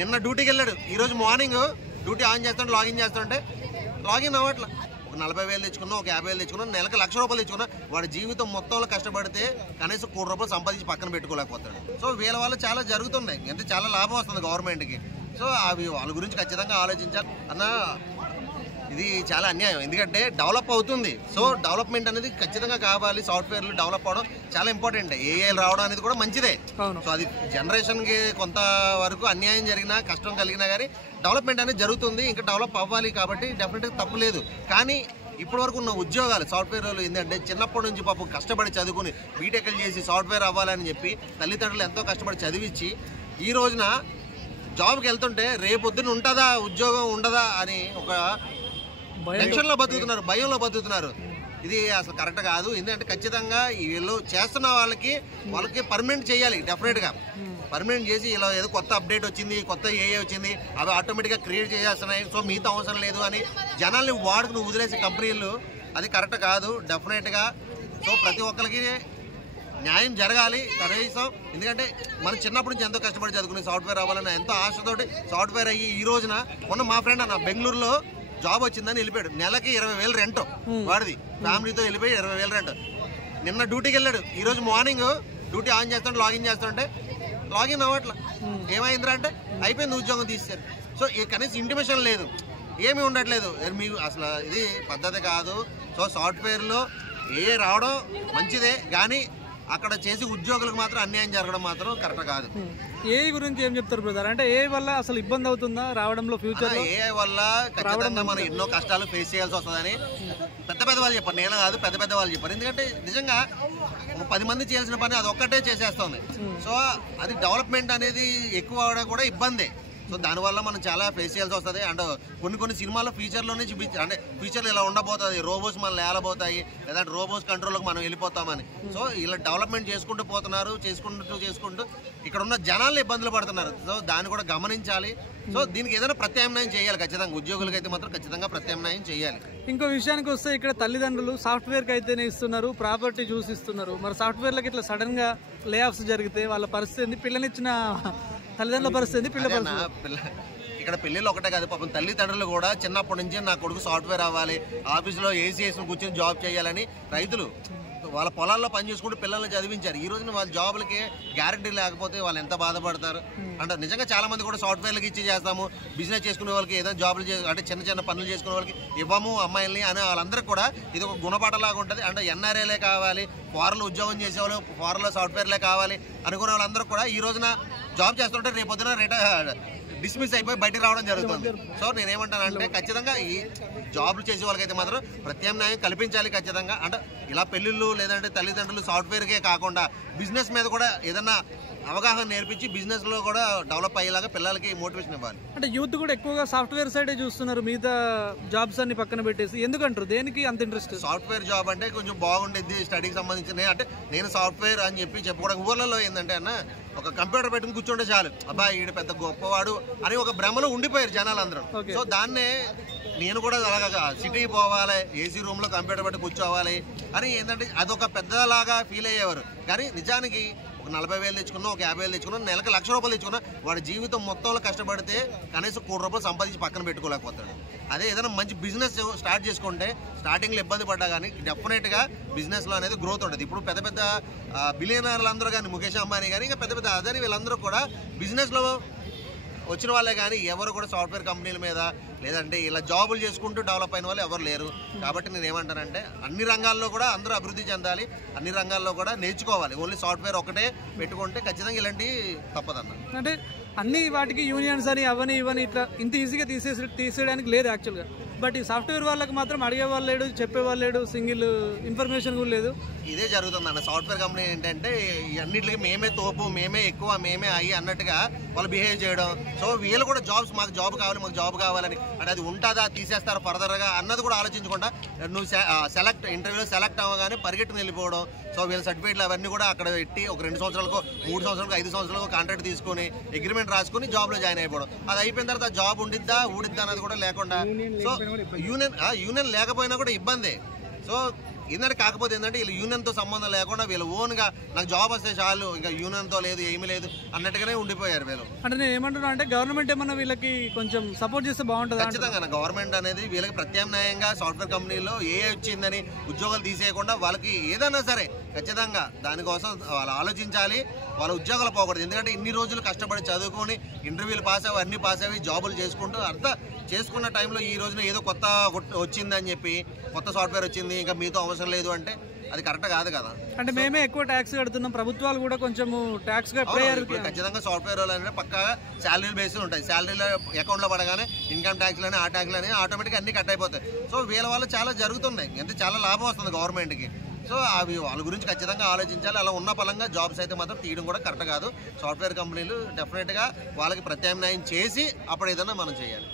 నిన్న డ్యూటీకి వెళ్ళాడు, ఈరోజు మార్నింగ్ డ్యూటీ ఆన్ చేస్తుంటే లాగిన్ చేస్తుంటే లాగిన్ అవ్వట్లా. ఒక 40,000 తెచ్చుకున్నా, ఒక 50,000 తెచ్చుకున్నా, నెలకు ₹1,00,000 తెచ్చుకున్నా, వాడి జీవితం మొత్తంలో కష్టపడితే కనీసం ₹1,00,000 సంపాదించి పక్కన పెట్టుకోలేకపోతాడు. సో వీళ్ళ వల్ల చాలా జరుగుతున్నాయి, అంటే చాలా లాభం వస్తుంది గవర్నమెంట్కి. సో అవి వాళ్ళ గురించి ఖచ్చితంగా ఆలోచించాలి అన్న. ఇది చాలా అన్యాయం, ఎందుకంటే డెవలప్ అవుతుంది. సో డెవలప్మెంట్ అనేది ఖచ్చితంగా కావాలి. సాఫ్ట్వేర్లు డెవలప్ అవడం చాలా ఇంపార్టెంట్. ఏఐలు రావడం అనేది కూడా మంచిదే. సో అది జనరేషన్కి కొంత వరకు అన్యాయం జరిగినా, కష్టం కలిగినా కానీ డెవలప్మెంట్ అనేది జరుగుతుంది. ఇంకా డెవలప్ అవ్వాలి కాబట్టి డెఫినెట్గా తప్పు లేదు. కానీ ఇప్పటి వరకు ఉన్న ఉద్యోగాలు సాఫ్ట్వేర్ వాళ్ళు ఏంటంటే చిన్నప్పటి నుంచి పాపం కష్టపడి చదువుకుని బీటెక్లు చేసి సాఫ్ట్వేర్ అవ్వాలని చెప్పి తల్లిదండ్రులు ఎంతో కష్టపడి చదివించి ఈ రోజున జాబ్కి వెళ్తుంటే రేపొద్దున ఉంటుందా ఉద్యోగం ఉండదా అని ఒక టెన్షన్లో బతుకుతున్నారు, భయంలో బతుకుతున్నారు. ఇది అసలు కరెక్ట్ కాదు. ఎందుకంటే ఖచ్చితంగా వీళ్ళు చేస్తున్న వాళ్ళకి పర్మనెంట్ చేయాలి. డెఫినెట్గా పర్మనెంట్ చేసి ఇలా ఏదో కొత్త అప్డేట్ వచ్చింది, కొత్త ఏఐ వచ్చింది, అవి ఆటోమేటిక్గా క్రియేట్ చేసేస్తున్నాయి, సో మిగతా అవసరం లేదు అని జనాల్ని వాడుకుని వదిలేసే కంపెనీలు అది కరెక్ట్ కాదు డెఫినెట్గా. సో ప్రతి ఒక్కరికి న్యాయం జరగాలి కనీసం. ఎందుకంటే మనం చిన్నప్పటి నుంచి ఎంతో కష్టపడి చదువుకుని సాఫ్ట్వేర్ అవ్వాలని ఎంతో ఆశతోటి సాఫ్ట్వేర్ అయ్యి ఈ రోజున మొన్న మా ఫ్రెండ్ అన్న బెంగళూరులో జాబ్ వచ్చిందని వెళ్ళిపోయాడు. నెలకి 20,000 రెంట్ వాడిది, ఫ్యామిలీతో వెళ్ళిపోయి 20,000 రెంట్. నిన్న డ్యూటీకి వెళ్ళాడు, ఈరోజు మార్నింగ్ డ్యూటీ ఆన్ చేస్తుంటే లాగిన్ చేస్తుంటే లాగిన్ అవ్వట్లా. ఏమైందిరా అంటే అయిపోయింది, ఉద్యోగం తీస్తారు. సో కనీసం ఇంటిమేషన్ లేదు, ఏమీ ఉండట్లేదు. మీకు అసలు ఇది పద్ధతి కాదు. సో సాఫ్ట్వేర్లో ఏ రావడం మంచిదే, కానీ అక్కడ చేసి ఉద్యోగులకు మాత్రం అన్యాయం జరగడం మాత్రం కరెక్ట్ కాదు. ఏఐ గురించి ఏం చెప్తారు బ్రదర్? అంటే ఏఐ వల్ల అసలు ఇబ్బంది అవుతుందా రావడంలో ఫ్యూచర్? ఏఐ వల్ల ఖచ్చితంగా మనం ఎన్నో కష్టాలు ఫేస్ చేయాల్సి వస్తుందని పెద్ద వాళ్ళు చెప్పారు, నేను కాదు, పెద్ద వాళ్ళు చెప్పారు. ఎందుకంటే నిజంగా 10 మంది చేయాల్సిన పని అది ఒక్కటే చేసేస్తుంది. సో అది డెవలప్మెంట్ అనేది ఎక్కువ అవడం కూడా ఇబ్బందే. సో దానివల్ల మనం చాలా ఫేస్ చేయాల్సి వస్తుంది. అండ్ కొన్ని సినిమాల్లో ఫ్యూచర్లోనే చూపించారు, అంటే ఫ్యూచర్లో ఇలా ఉండబోతుంది, రోబోస్ మనల్ని ఏలబోతాయి, లేదంటే రోబోస్ కంట్రోల్కి మనం వెళ్ళిపోతామని. సో ఇలా డెవలప్మెంట్ చేసుకుంటూ పోతున్నారు, చేసుకుంటూ ఇక్కడ ఉన్న జనాలు ఇబ్బందులు పడుతున్నారు. సో దాన్ని కూడా గమనించాలి. సో దీనికి ఏదైనా ప్రత్యామ్నాయం చేయాలి ఖచ్చితంగా, ఉద్యోగులకి అయితే మాత్రం ఖచ్చితంగా ప్రత్యామ్నాయం చేయాలి. ఇంకో విషయానికి వస్తే ఇక్కడ తల్లిదండ్రులు సాఫ్ట్వేర్కి అయితేనే ఇస్తున్నారు, ప్రాపర్టీ చూసి ఇస్తున్నారు. మరి సాఫ్ట్వేర్లకి ఇట్లా సడన్గా లే ఆఫ్స్ జరిగితే వాళ్ళ పరిస్థితి, పిల్లనిచ్చిన తల్లిదండ్రుల పరిస్థితి, ఇక్కడ పెళ్ళిళ్ళు ఒకటే కాదు, పాపం తల్లిదండ్రులు కూడా చిన్నప్పటి నుంచి నా కొడుకు సాఫ్ట్వేర్ అవ్వాలి, ఆఫీస్లో ఏసీ వేసుకుని కూర్చొని జాబ్ చేయాలని రైతులు వాళ్ళ పొలాల్లో పని చేసుకుంటూ పిల్లల్ని చదివించారు. ఈ రోజున వాళ్ళ జాబులకి గ్యారంటీ లేకపోతే వాళ్ళు ఎంత బాధపడతారు. అంటే నిజంగా చాలా మంది కూడా సాఫ్ట్వేర్లకి ఇచ్చి చేస్తాము, బిజినెస్ చేసుకునే వాళ్ళకి ఏదో జాబులు అంటే చిన్న పనులు చేసుకునే వాళ్ళకి ఇవ్వము అమ్మాయిల్ని అని వాళ్ళందరికీ కూడా ఇది ఒక గుణపాఠలాగా ఉంటుంది. అంటే ఎన్ఆర్ఐలే కావాలి, ఫారెన్లో ఉద్యోగం చేసేవాళ్ళు, ఫారెన్లో సాఫ్ట్వేర్లే కావాలి అనుకునే వాళ్ళందరూ కూడా ఈ రోజున జాబ్ చేస్తుంటే రేపొద్దున డిస్మిస్ అయిపోయి బయటకు రావడం జరుగుతుంది. సో నేనేమంటానంటే ఖచ్చితంగా ఈ జాబ్లు చేసే వాళ్ళకైతే మాత్రం ప్రత్యామ్నాయం కల్పించాలి ఖచ్చితంగా. అంటే ఇలా పెళ్ళిళ్ళు లేదంటే తల్లిదండ్రులు సాఫ్ట్వేర్కే కాకుండా బిజినెస్ మీద కూడా ఏదన్నా అవగాహన నేర్పించి బిజినెస్ లో కూడా డెవలప్ అయ్యేలాగా పిల్లలకి మోటివేషన్ ఇవ్వాలి. అంటే యూత్ కూడా ఎక్కువగా సాఫ్ట్వేర్ సైడే చూస్తున్నారు, మిగతా జాబ్స్ అన్ని పక్కన పెట్టేసి. ఎందుకంటారు, దేనికి అంత ఇంట్రెస్ట్? సాఫ్ట్వేర్ జాబ్ అంటే కొంచెం బాగుండేది, స్టడీకి సంబంధించిన. అంటే నేను సాఫ్ట్వేర్ అని చెప్పి చెప్పుకోవడం, ఊర్లలో ఏంటంటే అన్న ఒక కంప్యూటర్ పెట్టుకుని కూర్చుంటే చాలు, అబ్బా ఈడు పెద్ద గొప్పవాడు అని ఒక భ్రమలో ఉండిపోయారు జనాలు అందరూ. సో దాన్నే నేను కూడా అలాగా సిటీకి పోవాలి, ఏసీ రూమ్ లో కంప్యూటర్ పెట్టి కూర్చోవాలి అని ఏంటంటే అదొక పెద్దలాగా ఫీల్ అయ్యేవారు. కానీ నిజానికి ఒక 40,000 తెచ్చుకున్నా, ఒక 50,000 తెచ్చుకున్నా, నెలకు ₹1,00,000 తెచ్చుకున్నా, వాడి జీవితం మొత్తంలో కష్టపడితే కనీసం ₹1,00,000 సంపాదించి పక్కన పెట్టుకోలేకపోతాడు. అదే ఏదైనా మంచి బిజినెస్ స్టార్ట్ చేసుకుంటే స్టార్టింగ్లో ఇబ్బంది పడ్డా కానీ డెఫినెట్గా బిజినెస్లో అనేది గ్రోత్ ఉంటుంది. ఇప్పుడు పెద్ద బిలియనర్లు అందరూ కానీ, ముఖేష్ అంబానీ కానీ, ఇంకా పెద్ద అదని వీళ్ళందరూ కూడా బిజినెస్లో వచ్చిన వాళ్ళే కానీ ఎవరు కూడా సాఫ్ట్వేర్ కంపెనీల మీద లేదంటే ఇలా జాబులు చేసుకుంటూ డెవలప్ అయిన వాళ్ళు ఎవరు లేరు. కాబట్టి నేను ఏమంటానంటే అన్ని రంగాల్లో కూడా అందరూ అభివృద్ధి చెందాలి, అన్ని రంగాల్లో కూడా నేర్చుకోవాలి. ఓన్లీ సాఫ్ట్వేర్ ఒకటే పెట్టుకుంటే ఖచ్చితంగా ఇలాంటివి తప్పదన్న. అంటే అన్ని వాటికి యూనియన్స్ అని అవని ఇవని ఇట్లా ఇంత ఈజీగా తీసేయడానికి లేదు యాక్చువల్గా. బట్ ఈ సాఫ్ట్వేర్ వాళ్ళకి మాత్రం అడిగేవాళ్ళు లేడు, చెప్పేవాళ్ళు లేడు, సింగిల్ ఇన్ఫర్మేషన్ కూడా లేదు. ఇదే జరుగుతుంది అన్న. సాఫ్ట్వేర్ కంపెనీ ఏంటంటే అన్నింటికి మేమే తోపు, మేమే ఎక్కువ, మేమే అయ్యి అన్నట్టుగా వాళ్ళు బిహేవ్ చేయడం. సో వీళ్ళు కూడా జాబ్స్, మాకు జాబ్ కావాలి, మాకు జాబ్ కావాలని, అంటే అది ఉంటుందా తీసేస్తారు ఫర్దర్గా అన్నది కూడా ఆలోచించకుండా నువ్వు ఇంటర్వ్యూలో సెలెక్ట్ అవ్వగానే పరిగెట్టుకుని వెళ్ళిపోవడం. సో వీళ్ళ సర్టిఫికేట్లు అవన్నీ కూడా అక్కడ పెట్టి ఒక 2 సంవత్సరాలకు, 3 సంవత్సరాలకు, 5 సంవత్సరాలకు కాంట్రాక్ట్ తీసుకుని అగ్రిమెంట్ రాసుకుని జాబ్లో జాయిన్ అయిపోవడం. అది అయిపోయిన తర్వాత జాబ్ ఉండిద్దా ఊడిద్దా అన్నది కూడా లేకుండా. సో యూనియన్ లేకపోయినా కూడా ఇబ్బందే. సో ఏంటంటే కాకపోతే ఏంటంటే వీళ్ళు యూనియన్తో సంబంధం లేకుండా వీళ్ళు ఓన్గా నాకు జాబ్ వస్తే చాలు, ఇంకా యూనియన్తో లేదు ఏమీ లేదు అన్నట్టుగానే ఉండిపోయారు వీళ్ళు. అంటే నేను ఏమంటున్నా అంటే గవర్నమెంట్ ఏమన్నా వీళ్ళకి కొంచెం సపోర్ట్ చేస్తే బాగుంటుంది. ఖచ్చితంగా గవర్నమెంట్ అనేది వీళ్ళకి ప్రత్యామ్నాయంగా సాఫ్ట్వేర్ కంపెనీలో వచ్చిందని ఉద్యోగాలు తీసేయకుండా వాళ్ళకి ఏదైనా సరే ఖచ్చితంగా దానికోసం వాళ్ళు ఆలోచించాలి. వాళ్ళ ఉద్యోగాలు పోకూడదు. ఎందుకంటే ఇన్ని రోజులు కష్టపడి చదువుకొని ఇంటర్వ్యూలు పాస్ అయ్యి అన్ని పాస్ అయ్యి జాబులు చేసుకుంటూ చేసుకున్న టైంలో ఈ రోజున ఏదో కొత్త వచ్చిందని చెప్పి కొత్త సాఫ్ట్వేర్ వచ్చింది ఇంకా మీతో అవసరం లేదు అంటే అది కరెక్ట్ కాదు కదా. అంటే మేమే ఎక్కువ ట్యాక్స్ కడుతున్నాం, ప్రభుత్వాలు కూడా కొంచెం ట్యాక్స్ ఖచ్చితంగా సాఫ్ట్వేర్ వాళ్ళు అంటే పక్కాగా శాలరీ బేస్ ఉంటాయి. శాలరీలో అకౌంట్లో పడగానే ఇన్కమ్ ట్యాక్స్లని ఆ ట్యాక్స్లని ఆటోమేటిక్గా అన్ని కట్ అయిపోతాయి. సో వీళ్ళ వల్ల చాలా జరుగుతున్నాయి, ఎంత చాలా లాభం వస్తుంది గవర్నమెంట్కి. సో అవి వాళ్ళ గురించి ఖచ్చితంగా ఆలోచించాలి. అలా ఉన్న పరంగా జాబ్స్ అయితే మాత్రం తీయడం కూడా కరెక్ట్ కాదు. సాఫ్ట్వేర్ కంపెనీలు డెఫినెట్గా వాళ్ళకి ప్రత్యామ్నాయం చేసి అప్పుడు ఏదైనా మనం చేయాలి.